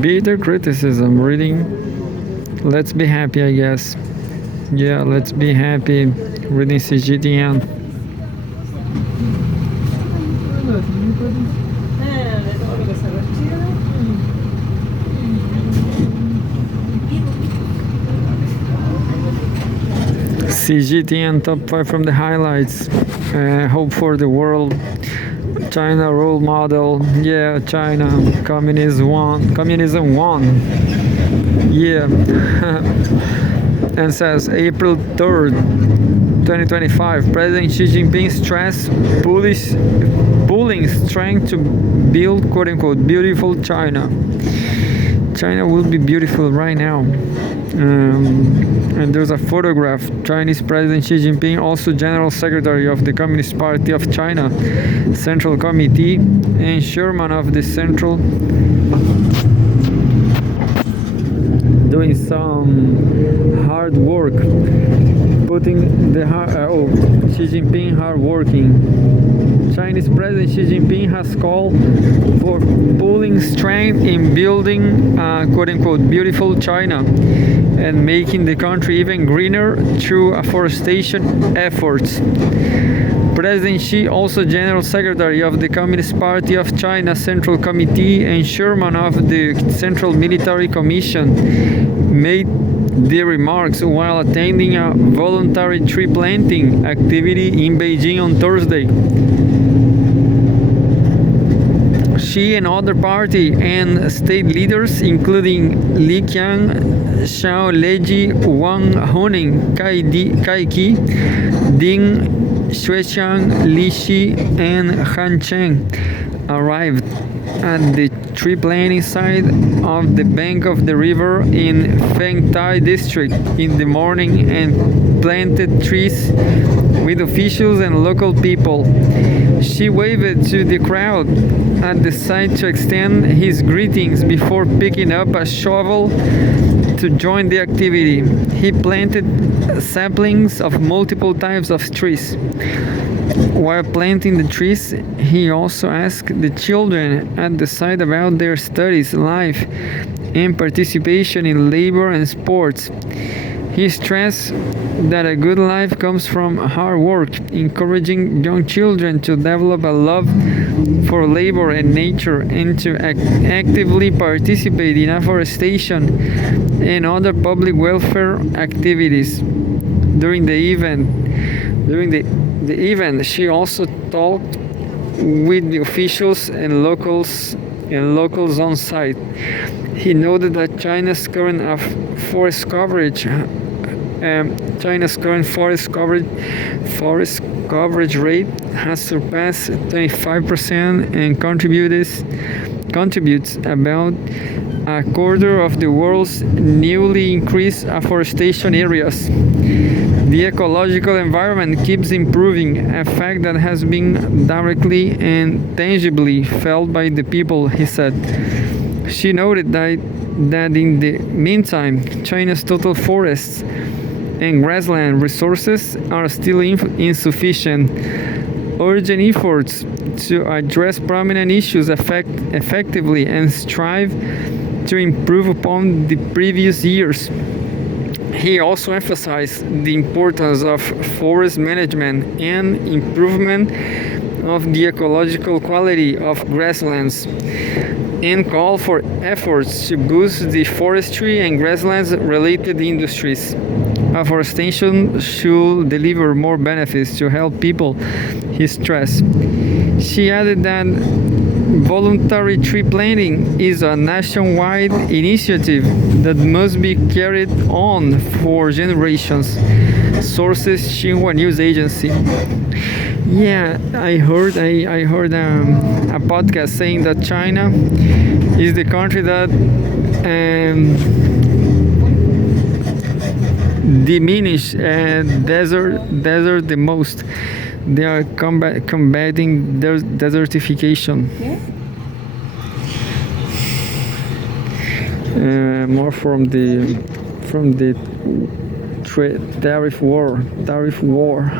Bitter criticism, reading. Let's be happy, I guess. Yeah, let's be happy reading Cgtn. Cgtn top 5 from the highlights. Hope for the world. China role model. Yeah, China. Communism won. Communism won. Yeah. And says April 3rd, 2025. President Xi Jinping stressed pulling strength to build quote unquote beautiful China. China will be beautiful right now. And there's a photograph. Chinese President Xi Jinping, also General Secretary of the Communist Party of China Central Committee and Chairman of the Central, doing some hard work, putting the Xi Jinping hard working. Chinese President Xi Jinping has called for pulling strength in building quote-unquote beautiful China and making the country even greener through afforestation efforts. President Xi, also General Secretary of the Communist Party of China Central Committee and Chairman of the Central Military Commission, made the remarks while attending a voluntary tree planting activity in Beijing on Thursday. Xi and other party and state leaders, including Li Qiang, Xiao Leji, Wang Honing, Kai Qi, Ding Xuexiang, Li Xi, and Han Cheng, arrived at the tree planting site of the bank of the river in Fengtai district in the morning and planted trees with officials and local people. Xi waved to the crowd at the site to extend his greetings before picking up a shovel to join the activity. He planted saplings of multiple types of trees. While planting the trees, he also asked the children at the site about their studies, life, and participation in labor and sports. He stressed that a good life comes from hard work, encouraging young children to develop a love for labor and nature and to actively participate in afforestation and other public welfare activities. During the event, she also talked with the officials and locals on site. He noted that China's current forest coverage rate has surpassed 25% and contributes about a quarter of the world's newly increased afforestation areas. The ecological environment keeps improving, a fact that has been directly and tangibly felt by the people, he said. She noted that in the meantime, China's total forests and grassland resources are still insufficient. Urgent efforts to address prominent issues effectively and strive to improve upon the previous years. He also emphasized the importance of forest management and improvement of the ecological quality of grasslands, and called for efforts to boost the forestry and grasslands related industries. Afforestation should deliver more benefits to help people, he stressed. She added that voluntary tree planting is a nationwide initiative that must be carried on for generations. Sources Xinhua News Agency. Yeah, I heard a podcast saying that China is the country that diminish desert the most. They are combating desertification. More from the tariff war.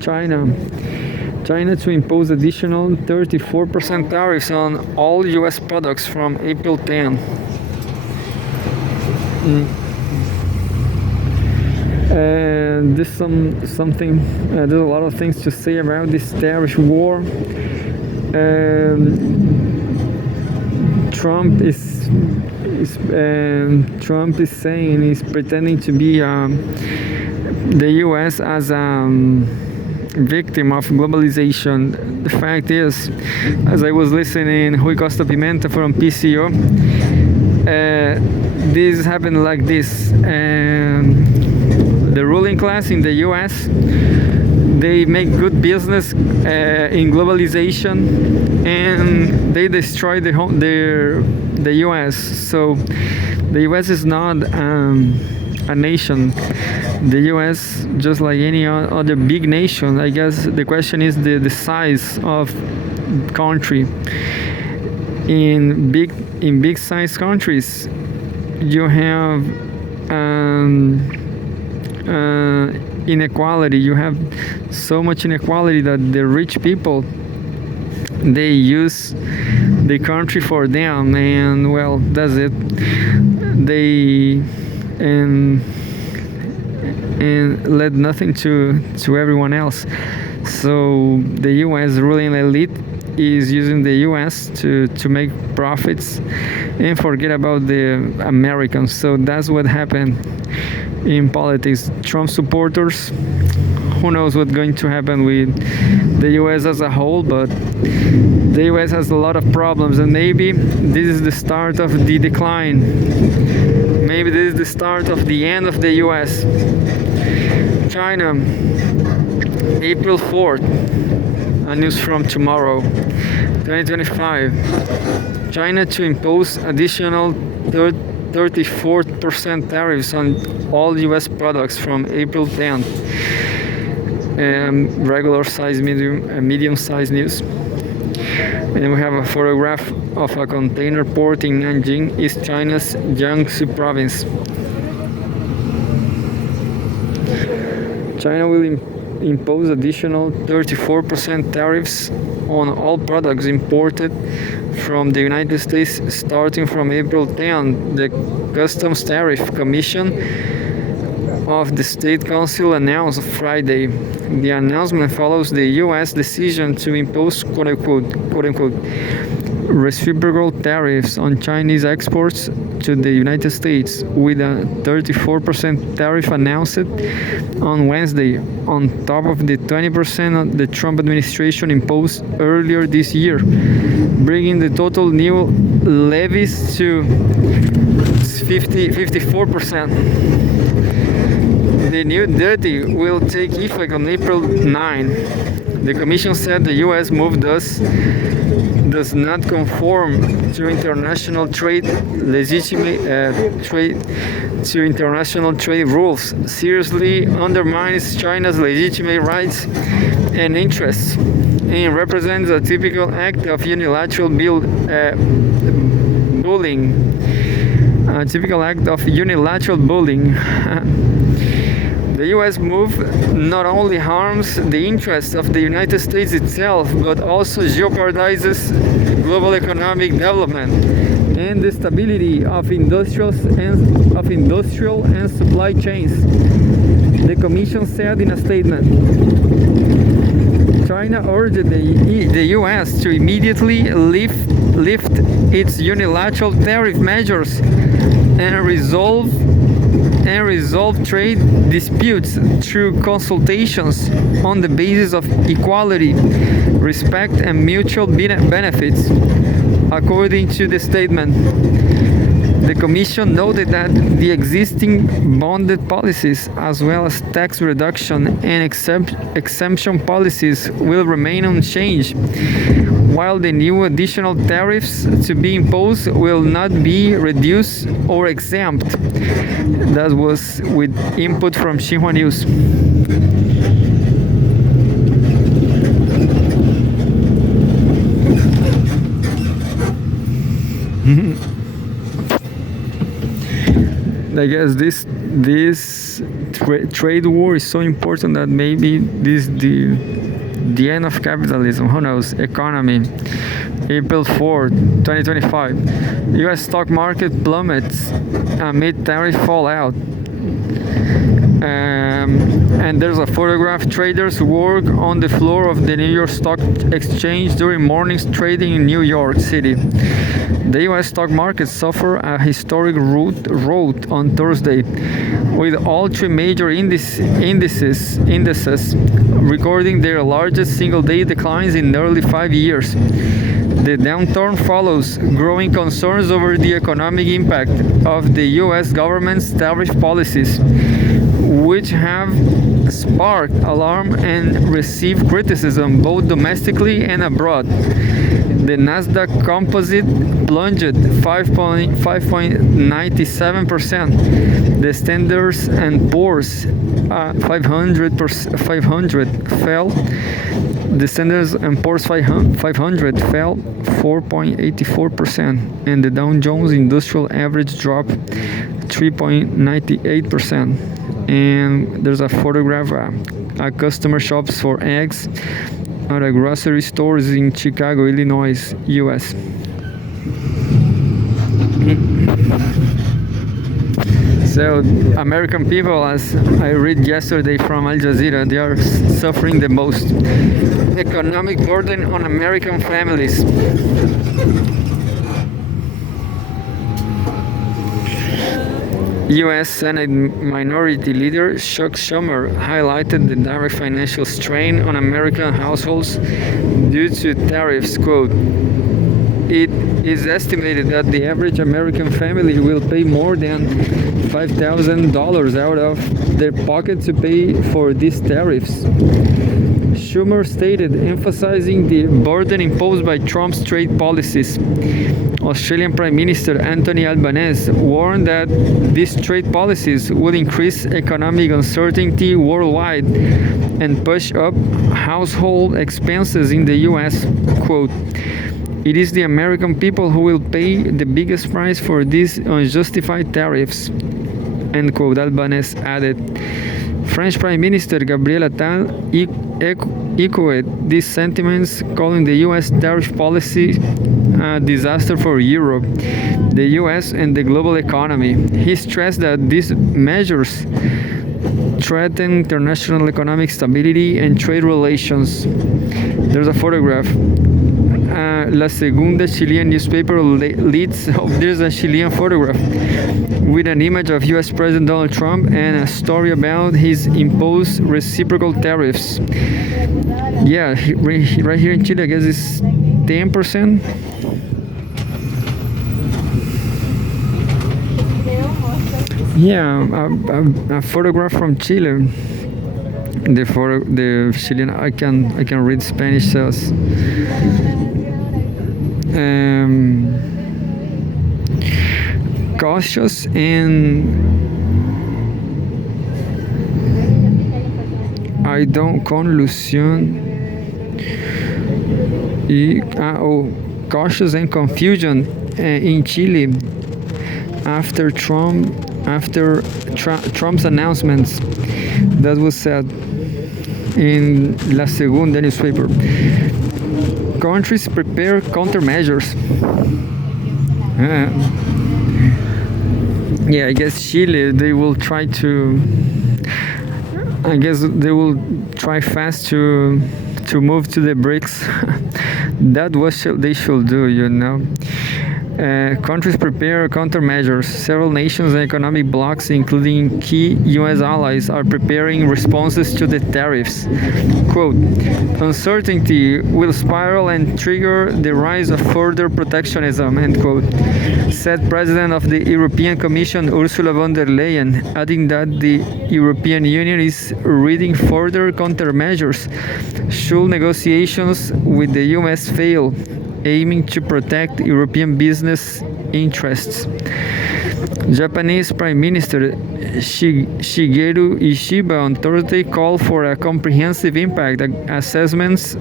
China. China to impose additional 34% tariffs on all US products from April 10. And there's a lot of things to say about this tariff war. Trump is saying, he's pretending to be the U.S. as a victim of globalization. The fact is, as I was listening Rui Costa Pimenta from PCO, this happened like this. The ruling class in the U.S., they make good business in globalization, and they destroy the U.S. So the U.S. is not a nation. The U.S., just like any other big nation, I guess the question is the size of country. In big size countries, you have inequality. You have so much inequality that the rich people, they use the country for them, and well, that's it. They and let nothing to everyone else. So the U.S. ruling elite is using the U.S. to make profits and forget about the Americans. So that's what happened in politics. Trump supporters, who knows what's going to happen with the U.S. as a whole, but the U.S. has a lot of problems, and maybe this is the start of the decline. Maybe this is the start of the end of the U.S. China, April 4th, a news from tomorrow, 2025. China to impose additional 34% tariffs on all U.S. products from April 10th. Regular size, medium size news. And we have a photograph of a container port in Nanjing, East China's Jiangsu province. China will impose additional 34% tariffs on all products imported from the United States starting from April 10. The Customs Tariff Commission of the State Council announced Friday. The announcement follows the U.S. decision to impose quote-unquote reciprocal tariffs on Chinese exports to the United States, with a 34% tariff announced on Wednesday, on top of the 20% the Trump administration imposed earlier this year, bringing the total new levies to 54%. The new duty will take effect on April 9. The Commission said the U.S. move does not conform to international trade rules, seriously undermines China's legitimate rights and interests, and represents a typical act of unilateral bullying. A typical act of unilateral bullying. The U.S. move not only harms the interests of the United States itself, but also jeopardizes global economic development and the stability of industrial and supply chains, the Commission said in a statement. China urged the U.S. to immediately lift its unilateral tariff measures and resolve trade disputes through consultations on the basis of equality, respect, and mutual benefits, according to the statement. The Commission noted that the existing bonded policies, as well as tax reduction and exemption policies, will remain unchanged, while the new additional tariffs to be imposed will not be reduced or exempt. That was with input from Xinhua News. I guess this trade war is so important that maybe this The end of capitalism, who knows? Economy. April 4, 2025. US stock market plummets amid tariff fallout. And there's a photograph. Traders work on the floor of the New York Stock Exchange during morning's trading in New York City. The US stock market suffered a historic rout on Thursday, with all three major indices recording their largest single-day declines in nearly 5 years. The downturn follows growing concerns over the economic impact of the U.S. government's tariff policies, which have sparked alarm and received criticism both domestically and abroad. The Nasdaq Composite plunged 5.97%. The Standard & Poor's 500 fell. The Standard & Poor's 500 fell 4.84%, and the Dow Jones Industrial Average dropped 3.98%. And there's a photograph. A customer shops for eggs at a grocery stores in Chicago, Illinois, U.S. So, American people, as I read yesterday from Al Jazeera, they are suffering the most. Economic burden on American families. U.S. Senate Minority Leader Chuck Schumer highlighted the direct financial strain on American households due to tariffs. Quote, "It is estimated that the average American family will pay more than $5,000 out of their pocket to pay for these tariffs," Schumer stated, emphasizing the burden imposed by Trump's trade policies. Australian Prime Minister Anthony Albanese warned that these trade policies would increase economic uncertainty worldwide and push up household expenses in the U.S. Quote, "It is the American people who will pay the biggest price for these unjustified tariffs," end quote, Albanese added. French Prime Minister Gabriel Attal echoed these sentiments, calling the U.S. tariff policy a disaster for Europe, the U.S., and the global economy. He stressed that these measures threaten international economic stability and trade relations. There's a photograph. La Segunda Chilean newspaper leads. There's a Chilean photograph with an image of U.S. President Donald Trump and a story about his imposed reciprocal tariffs. Yeah, right here in Chile, I guess it's 10%. Yeah, a photograph from Chile. The Chilean, I can read Spanish says. Cautious and cautious and confusion in Chile after Trump's announcements. That was said in La Segunda newspaper. Countries prepare countermeasures. Yeah, I guess Chile, they will try to. I guess they will try fast to move to the BRICS. That's what they should do, you know. Countries prepare countermeasures. Several nations and economic blocs, including key U.S. allies, are preparing responses to the tariffs. Quote, "Uncertainty will spiral and trigger the rise of further protectionism," end quote, said President of the European Commission Ursula von der Leyen, adding that the European Union is readying further countermeasures should negotiations with the U.S. fail, aiming to protect European business interests. Japanese Prime Minister Shigeru Ishiba on Thursday called for a comprehensive impact assessments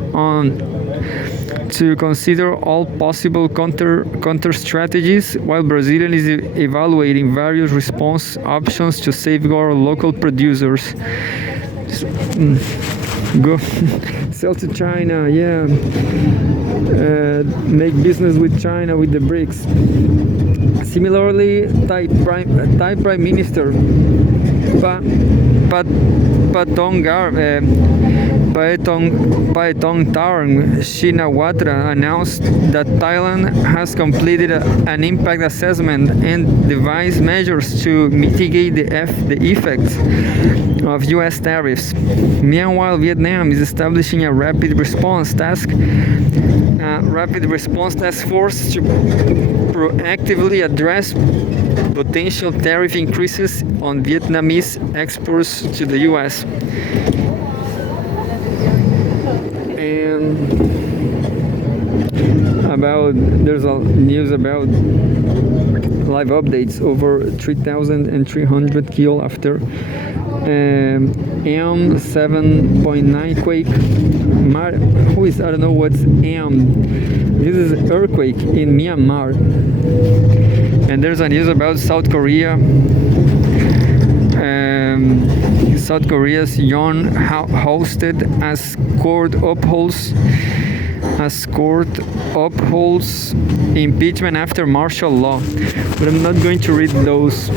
to consider all possible counter strategies, while Brazil is evaluating various response options to safeguard local producers. Go. sell to China, yeah. Make business with China with the BRICS. Similarly, Thai Prime Minister Paetongtarn Shinawatra announced that Thailand has completed an impact assessment and devised measures to mitigate the effects of U.S. tariffs. Meanwhile, Vietnam is establishing a rapid response task force to proactively address potential tariff increases on Vietnamese exports to the U.S. And there's news about live updates. Over 3,300 killed after M7.9 quake. I don't know what's M. This is an earthquake in Myanmar. And there's a news about South Korea. South Korea's Yon hosted as court upholds impeachment after martial law. But I'm not going to read those.